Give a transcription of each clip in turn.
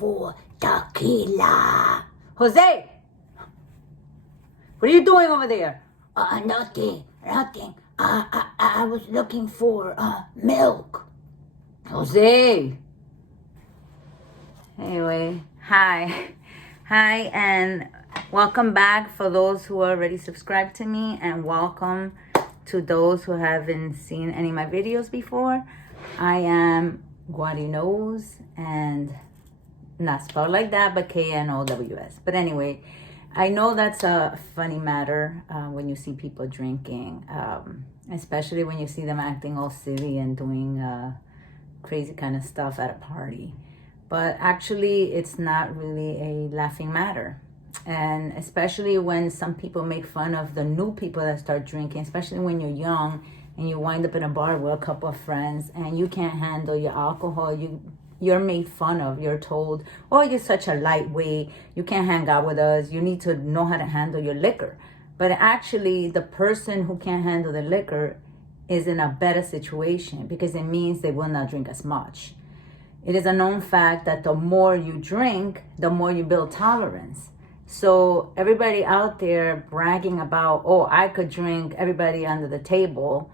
for tequila. Jose, what are you doing over there? Nothing. I was looking for milk. Jose. Anyway, hi, and welcome back for those who already subscribed to me, and welcome to those who haven't seen any of my videos before. I am Guady Knows, and not spelled like that, but Knows. But anyway, I know that's a funny matter when you see people drinking, especially when you see them acting all silly and doing crazy kind of stuff at a party. But actually, it's not really a laughing matter. And especially when some people make fun of the new people that start drinking, especially when you're young and you wind up in a bar with a couple of friends and you can't handle your alcohol, you're made fun of. You're told, oh, you're such a lightweight, you can't hang out with us, you need to know how to handle your liquor. But actually, the person who can't handle the liquor is in a better situation because it means they will not drink as much. It is a known fact that the more you drink, the more you build tolerance. So everybody out there bragging about, oh, I could drink everybody under the table,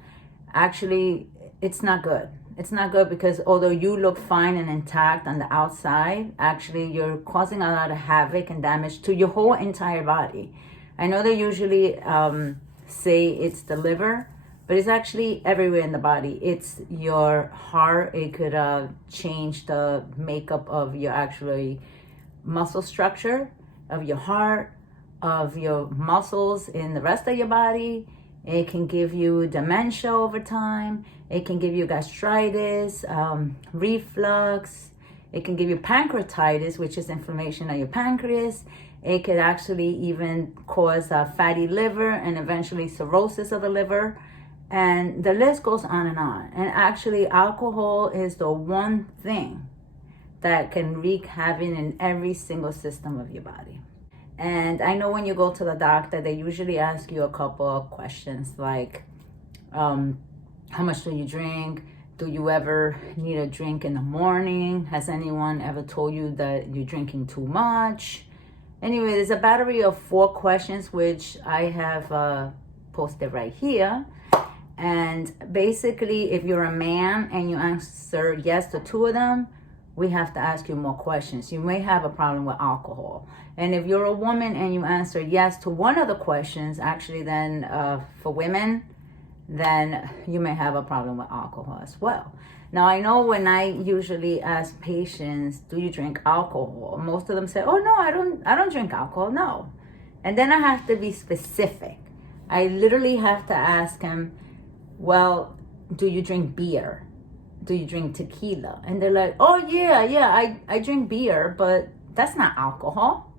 actually, it's not good. It's not good because although you look fine and intact on the outside, actually you're causing a lot of havoc and damage to your whole entire body. I know they usually say it's the liver, but it's actually everywhere in the body. It's your heart. It could change the makeup of your actually muscle structure, of your heart, of your muscles in the rest of your body. It can give you dementia over time. It can give you gastritis, reflux. It can give you pancreatitis, which is inflammation of your pancreas. It could actually even cause a fatty liver and eventually cirrhosis of the liver. And the list goes on and on. And actually, alcohol is the one thing that can wreak havoc in every single system of your body. And I know when you go to the doctor, they usually ask you a couple of questions like, how much do you drink? Do you ever need a drink in the morning? Has anyone ever told you that you're drinking too much? Anyway, there's a battery of 4 questions, which I have posted right here. And basically, if you're a man and you answer yes to 2 of them, we have to ask you more questions. You may have a problem with alcohol. And if you're a woman and you answer yes to 1 of the questions, actually then for women, then you may have a problem with alcohol as well. Now, I know when I usually ask patients, do you drink alcohol? Most of them say, oh, no, I don't drink alcohol, no. And then I have to be specific. I literally have to ask them, well, do you drink beer? Do you drink tequila? And they're like, oh, yeah, I drink beer, but that's not alcohol.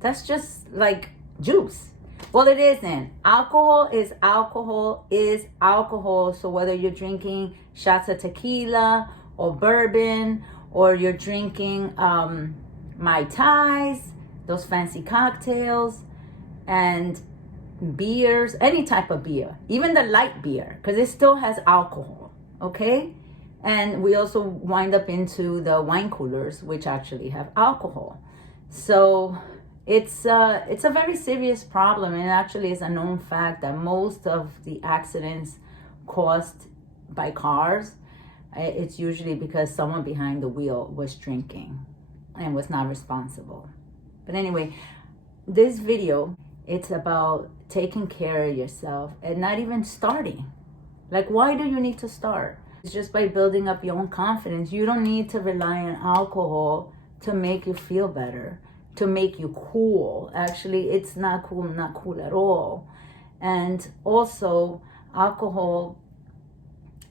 That's just like juice. Well, it isn't. Alcohol is alcohol is alcohol. So whether you're drinking shots of tequila or bourbon, or you're drinking Mai Tais, those fancy cocktails, and beers, any type of beer, even the light beer, because it still has alcohol, okay? And we also wind up into the wine coolers, which actually have alcohol. So it's a very serious problem, and actually it's a known fact that most of the accidents caused by cars, it's usually because someone behind the wheel was drinking and was not responsible. But anyway, this video, it's about taking care of yourself and not even starting. Like, why do you need to start? It's just by building up your own confidence. You don't need to rely on alcohol to make you feel better, to make you cool. Actually, it's not cool at all. And also, alcohol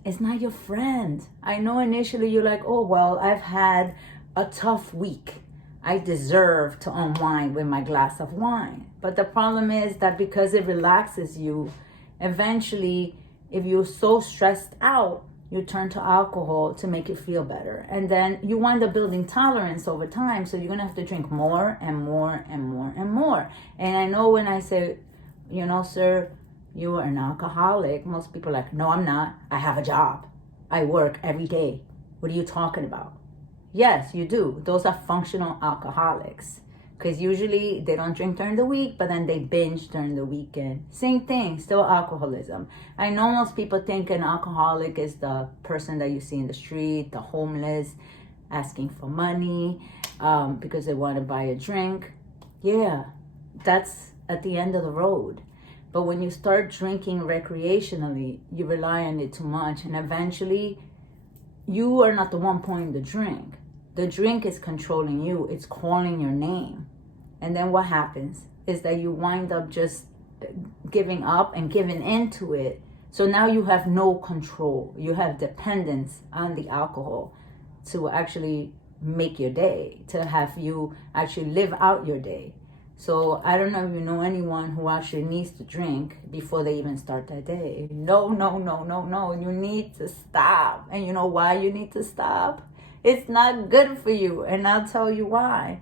is not your friend. I know initially you're like, oh, well, I've had a tough week. I deserve to unwind with my glass of wine. But the problem is that because it relaxes you, eventually, if you're so stressed out, you turn to alcohol to make you feel better. And then you wind up building tolerance over time. So you're going to have to drink more and more and more and more. And I know when I say, you know, sir, you are an alcoholic, most people are like, no, I'm not. I have a job. I work every day. What are you talking about? Yes, you do. Those are functional alcoholics. Because usually they don't drink during the week, but then they binge during the weekend. Same thing, still alcoholism. I know most people think an alcoholic is the person that you see in the street, the homeless, asking for money because they want to buy a drink. Yeah, that's at the end of the road. But when you start drinking recreationally, you rely on it too much, and eventually you are not the one pouring the drink. The drink is controlling you. It's calling your name. And then what happens is that you wind up just giving up and giving into it. So now you have no control. You have dependence on the alcohol to actually make your day, to have you actually live out your day. So I don't know if you know anyone who actually needs to drink before they even start their day. No. You need to stop. And you know why you need to stop? It's not good for you. And I'll tell you why.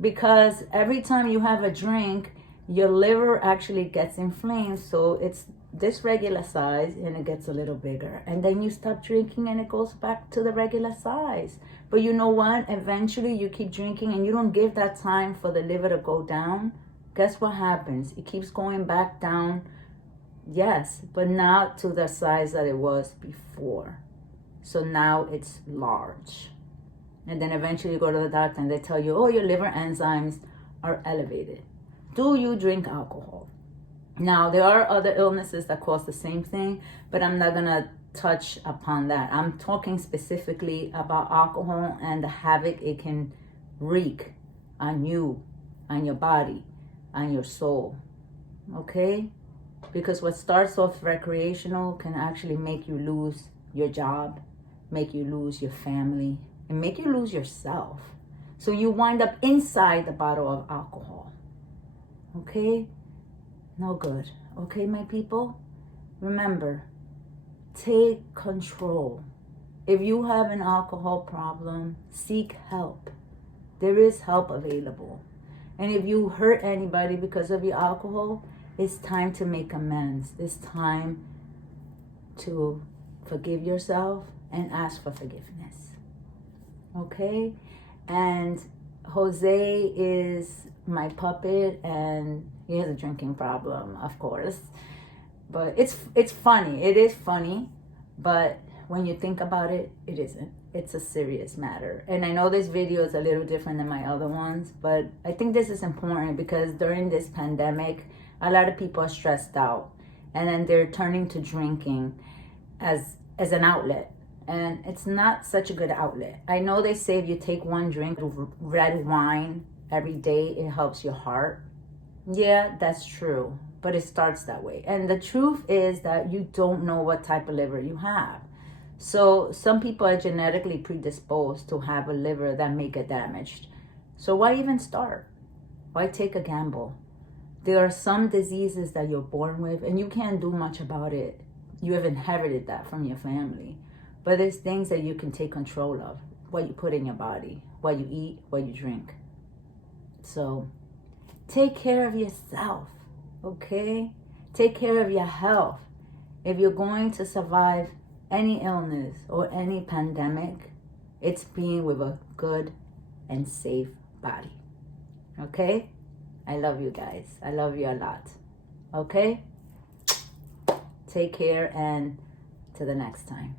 Because every time you have a drink, your liver actually gets inflamed. So it's this regular size and it gets a little bigger. And then you stop drinking and it goes back to the regular size. But you know what? Eventually you keep drinking and you don't give that time for the liver to go down. Guess what happens? It keeps going back down. Yes, but not to the size that it was before. So now it's large. And then eventually you go to the doctor and they tell you, oh, your liver enzymes are elevated. Do you drink alcohol? Now, there are other illnesses that cause the same thing, but I'm not going to touch upon that. I'm talking specifically about alcohol and the havoc it can wreak on you, on your body, on your soul. Okay? Because what starts off recreational can actually make you lose your job, make you lose your family, and make you lose yourself. So you wind up inside the bottle of alcohol. Okay? No good. Okay, my people? Remember, take control. If you have an alcohol problem, seek help. There is help available. And if you hurt anybody because of your alcohol, it's time to make amends. It's time to forgive yourself and ask for forgiveness. Okay? And Jose is my puppet and he has a drinking problem, of course. But it's funny. It is funny. But when you think about it, it isn't. It's a serious matter. And I know this video is a little different than my other ones, but I think this is important because during this pandemic, a lot of people are stressed out. And then they're turning to drinking as an outlet. And it's not such a good outlet. I know they say if you take one drink of red wine every day, it helps your heart. Yeah, that's true. But it starts that way. And the truth is that you don't know what type of liver you have. So some people are genetically predisposed to have a liver that may get damaged. So why even start? Why take a gamble? There are some diseases that you're born with and you can't do much about it. You have inherited that from your family. But there's things that you can take control of. What you put in your body, what you eat, what you drink. So take care of yourself, okay? Take care of your health. If you're going to survive any illness or any pandemic, it's being with a good and safe body, okay? I love you guys. I love you a lot, okay? Take care and to the next time.